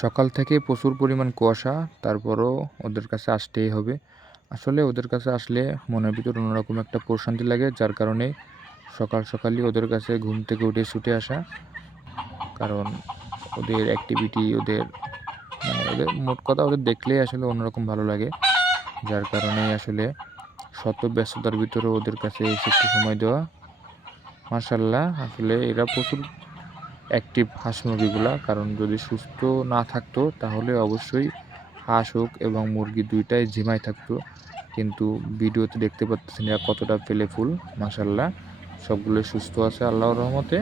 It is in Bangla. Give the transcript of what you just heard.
সকাল থেকে প্রচুর পরিমাণ কুয়াশা, তারপরও ওদের কাছে আসতেই হবে। আসলে ওদের কাছে আসলে মনের ভিতর অন্যরকম একটা প্রশান্তি লাগে, যার কারণে সকাল সকালই ওদের কাছে ঘুম থেকে উঠে ছুটে আসা। কারণ ওদের অ্যাক্টিভিটি ওদের মানে ওদের মোট কথা ওদের দেখলেই আসলে অন্যরকম ভালো লাগে। যার কারণে আসলে শত ব্যস্ততার ভিতরে ওদের কাছে এসে একটু সময় দেওয়া। মার্শাল্লাহ আসলে এরা প্রচুর অ্যাক্টিভ হাঁস মুরগিগুলা, কারণ যদি সুস্থ না থাকতো তাহলে অবশ্যই হাঁস হোক এবং মুরগি দুইটাই ঝিমাই থাকতো। কিন্তু ভিডিওতে দেখতে পাচ্ছেন এরা কতটা পেলে ফুল মাসাল্লাহ সবগুলোই সুস্থ আছে, আল্লাহর রহমতে।